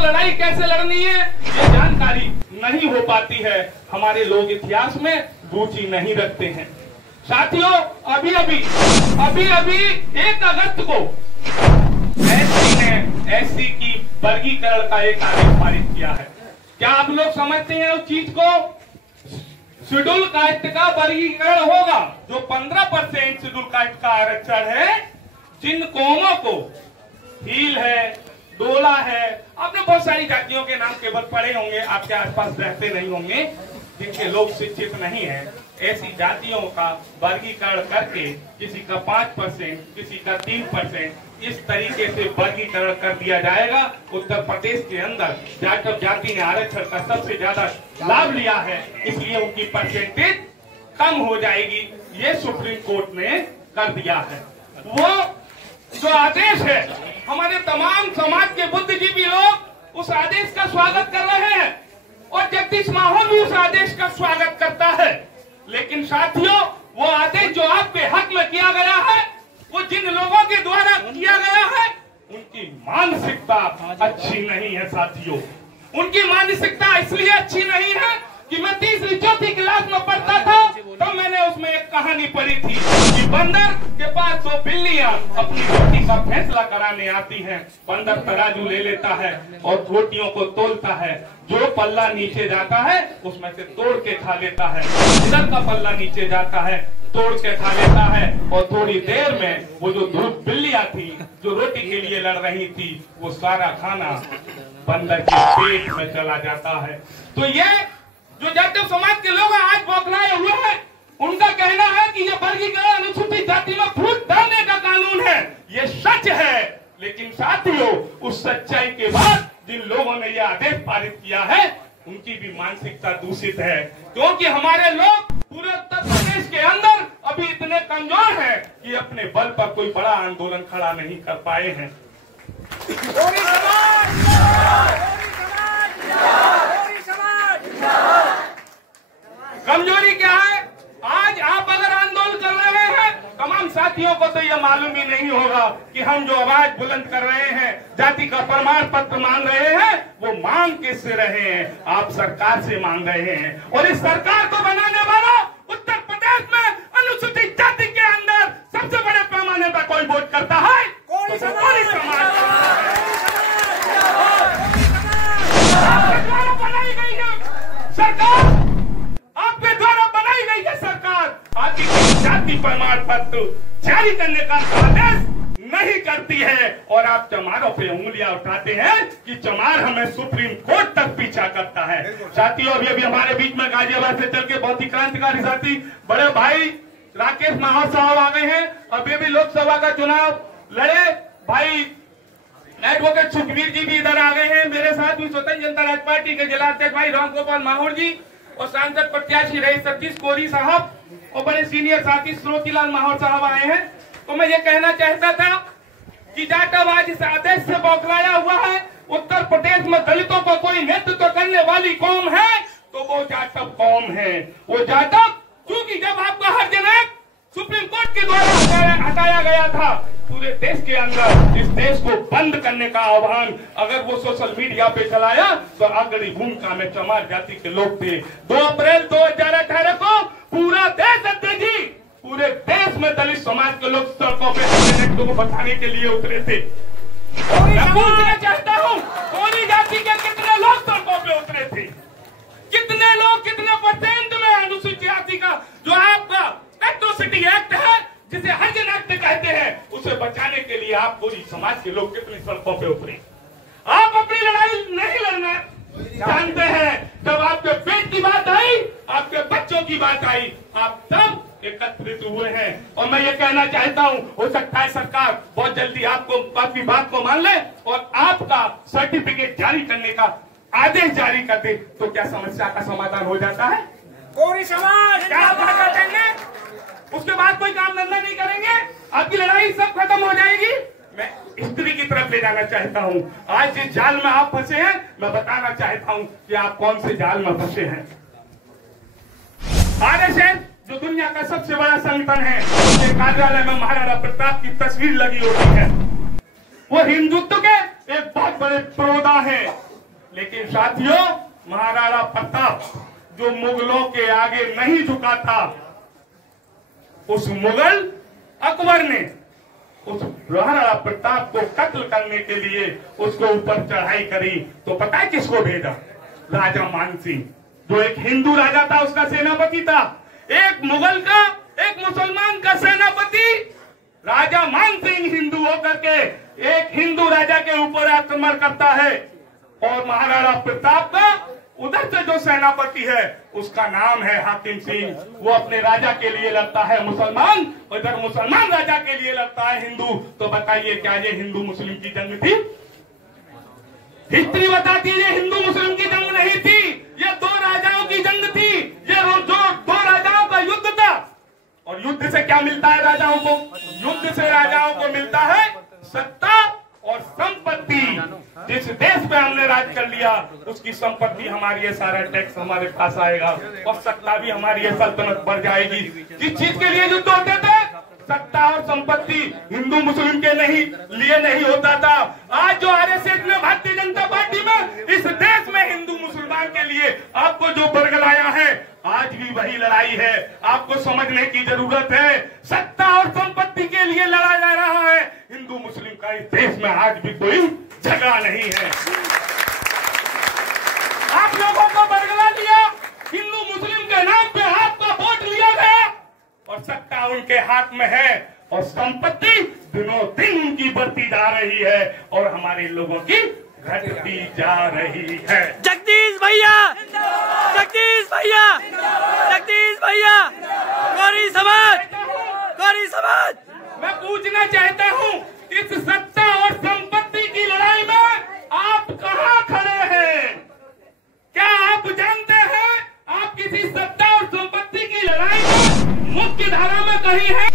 लड़ाई कैसे लड़नी है ये जानकारी नहीं हो पाती है। हमारे लोग इतिहास में रुचि नहीं रखते हैं। साथियों, अभी अभी 1 अगस्त को एससी की वर्गीकरण का एक आदेश पारित किया है। क्या आप लोग समझते हैं उस चीज को? शेड्यूल कास्ट का वर्गीकरण होगा। जो 15% शेड्यूल कास्ट का आरक्षण है, जिन कौमों को भील है, डोला है, आपने बहुत सारी जातियों के नाम केवल पढ़े होंगे, आपके आसपास रहते नहीं होंगे, जिनके लोग शिक्षित नहीं है, ऐसी जातियों का वर्गीकरण करके किसी का 5%, किसी का 3%, इस तरीके से वर्गीकरण कर दिया जाएगा। उत्तर प्रदेश के अंदर जाटव जाति ने आरक्षण का सबसे ज्यादा लाभ लिया है, इसलिए उनकी परसेंटेज कम हो जाएगी। ये सुप्रीम कोर्ट ने कर दिया है। वो जो आदेश है, हमारे तमाम समाज के बुद्धिजीवी लोग उस आदेश का स्वागत कर रहे हैं और जगदीश माहौल भी उस आदेश का स्वागत करता है। लेकिन साथियों, वो आदेश जो आपके हक में किया गया है, वो जिन लोगों के द्वारा किया गया है, उनकी मानसिकता अच्छी नहीं है। साथियों, उनकी मानसिकता इसलिए अच्छी नहीं है कि मैं 3री-4थी क्लास में पढ़ता था, तब मैंने उसमें एक कहानी पढ़ी थी कि बंदर के पास 2 बिल्लियां अपनी रोटी का फैसला कराने आती हैं। बंदर तराजू ले लेता है और रोटियों को तोलता है। जो पल्ला नीचे जाता है उसमें से तोड़ के खा लेता है, इधर का पल्ला नीचे जाता है, तोड़ के खा लेता है। और थोड़ी देर में वो जो 2 बिल्लियां थी जो रोटी के लिए लड़ रही थी, वो सारा खाना बंदर के पेट में चला जाता है। तो ये जो जाटव समाज के लोग आज बौखलाए हुए हैं, उनका कहना है कि ये वर्गीकरण अनुसूचित जाति में फूट डालने का कानून है। ये सच है, लेकिन साथियों, उस सच्चाई के बाद जिन लोगों ने यह आदेश पारित किया है, उनकी भी मानसिकता दूषित है। क्योंकि हमारे लोग पूरे उत्तर प्रदेश के अंदर अभी इतने कमजोर हैं कि अपने बल पर कोई बड़ा आंदोलन खड़ा नहीं कर पाए हैं। कमजोरी क्या है? आज आप अगर आंदोलन कर रहे हैं, तमाम साथियों को तो यह मालूम ही नहीं होगा कि हम जो आवाज बुलंद कर रहे हैं, जाति का प्रमाण पत्र मांग रहे हैं, वो मांग किससे रहे हैं? आप सरकार से मांग रहे हैं। और इस सरकार को बनाने वाला उत्तर प्रदेश में अनुसूचित जाति के अंदर सबसे बड़े पैमाने पर कोई वोट करता है, कोई समाज बनाई गई है सरकार, आपके द्वारा बनाई गई है सरकार, आपकी जाति प्रमाण पत्र जारी करने का आदेश नहीं करती है। और आप चमारों पे उंगलियां उठाते हैं कि चमार हमें सुप्रीम कोर्ट तक पीछा करता है। साथियों, अभी हमारे बीच में गाजियाबाद से चल के बहुत ही क्रांतिकारी साथी बड़े भाई राकेश माहौर साहब आ गए हैं। अभी भी लोकसभा का चुनाव लड़े भाई एडवोकेट सुखबीर जी भी इधर आ गए हैं। मेरे साथ भी स्वतंत्र जनता राज पार्टी के जिला अध्यक्ष भाई रामगोपाल माहौर जी और सांसद प्रत्याशी रहे सतीश कोरी साहब और बड़े सीनियर साथी श्रोतीलाल माहौर साहब आए हैं। तो मैं ये कहना चाहता था कि जाटव आज इस आदेश से बौखलाया हुआ है। उत्तर प्रदेश में दलितों को कोई नेतृत्व करने वाली कौम है तो वो जाटव कौम है। वो जाटव, क्योंकि जब आपका हर जनक सुप्रीम कोर्ट के द्वारा हटाया गया था, पूरे देश के अंदर इस देश को बंद करने का आह्वान अगर वो सोशल मीडिया पे चलाया तो अग्रणी भूमिका में चमार जाति के लोग थे। 2 अप्रैल 2018 को पूरा देश अध्यक्ष जी, पूरे देश में दलित समाज के लोग सड़कों पे को बचाने के लिए उतरे थे। मैं पूछना चाहता हूँ, कोरी जाति के कितने लोग सड़कों पे उतरे थे? कितने लोग, कितने परसेंट में अनुसूचित जाति का जो आपका एट्रोसिटी एक्ट है, जिसे हरिजन एक्ट कहते हैं, उसे बचाने के लिए आप पूरी समाज के लोग कितनी सड़कों पे उतरे? आप अपनी लड़ाई नहीं लड़ना जानते हैं। जब आपके पेट की बात आई, आपके बच्चों की बात आई, आप सब एकत्रित हुए हैं। और मैं ये कहना चाहता हूँ, हो सकता है सरकार बहुत जल्दी आपकी बात को मान ले और आपका सर्टिफिकेट जारी करने का आदेश जारी कर दे, तो क्या समस्या का समाधान हो जाता है? कोरी समाज क्या आप भागा देंगे? उसके बाद कोई काम धंधा नहीं करेंगे, आपकी लड़ाई सब खत्म हो जाएगी। मैं हिस्ट्री की तरफ ले जाना चाहता हूँ। आज जिस जाल में आप फंसे हैं, मैं बताना चाहता हूँ कि आप कौन से जाल में फंसे हैं। आरएसएस जो दुनिया का सबसे बड़ा संगठन है, उसके कार्यालय में महाराणा प्रताप की तस्वीर लगी होती है। वो हिंदुत्व के एक बहुत बड़े प्रोदा है। लेकिन साथियों, महाराणा प्रताप जो मुगलों के आगे नहीं झुका था, उस मुगल अकबर ने उस महाराणा प्रताप को कत्ल करने के लिए उसको ऊपर चढ़ाई करी। तो पता है किसको भेजा? राजा मानसिंह, जो एक हिंदू राजा था, उसका सेनापति था। एक मुगल का, एक मुसलमान का सेनापति राजा मानसिंह हिंदू होकर के एक हिंदू राजा के ऊपर आक्रमण करता है। और महाराणा प्रताप का उधर से जो सेनापति है उसका नाम है हाकिम सिंह। वो अपने राजा के लिए लड़ता है मुसलमान, उधर मुसलमान राजा के लिए लड़ता है हिंदू। तो बताइए, क्या ये हिंदू मुस्लिम की जंग थी? हिस्ट्री बताती है ये हिंदू मुस्लिम की जंग नहीं थी, ये दो राजाओं की जंग थी। ये जो दो राजाओं का युद्ध था। और युद्ध से क्या मिलता है राजाओं को? युद्ध से राजाओं को मिलता है सत्ता और संपत्ति। जिस देश पे हमने राज कर लिया उसकी संपत्ति हमारी है, सारा टैक्स हमारे पास आएगा और सत्ता भी हमारी है, सल्तनत बढ़ जाएगी। किस चीज के लिए युद्ध होते थे? सत्ता और संपत्ति। हिंदू मुस्लिम के लिए नहीं होता था। आज जो आरएसएस ने भारतीय जनता पार्टी में इस देश में हिंदू मुसलमान के लिए आपको जो बरगलाया है, आज भी वही लड़ाई है। आपको समझने की जरूरत है, सत्ता और संपत्ति के लिए लड़ा जा रहा है। हिंदू मुस्लिम का इस देश में आज भी कोई झगड़ा नहीं है। आप लोगों को बरगला लिया, हिंदू मुस्लिम के नाम पे आपका वोट लिया गया और सत्ता उनके हाथ में है और संपत्ति दिनों दिन उनकी बढ़ती जा रही है और हमारे लोगों की घटती जा रही है। जगदीश भैया, जगदीश भैया, जगदीश भैया, गौरी समाज, गौरी समाज। मैं पूछना चाहता हूँ, इस सत्ता और संपत्ति की लड़ाई में आप कहाँ खड़े हैं? क्या आप जानते हैं आप किसी सत्ता और संपत्ति की लड़ाई में मुख्य धारा में कहीं है?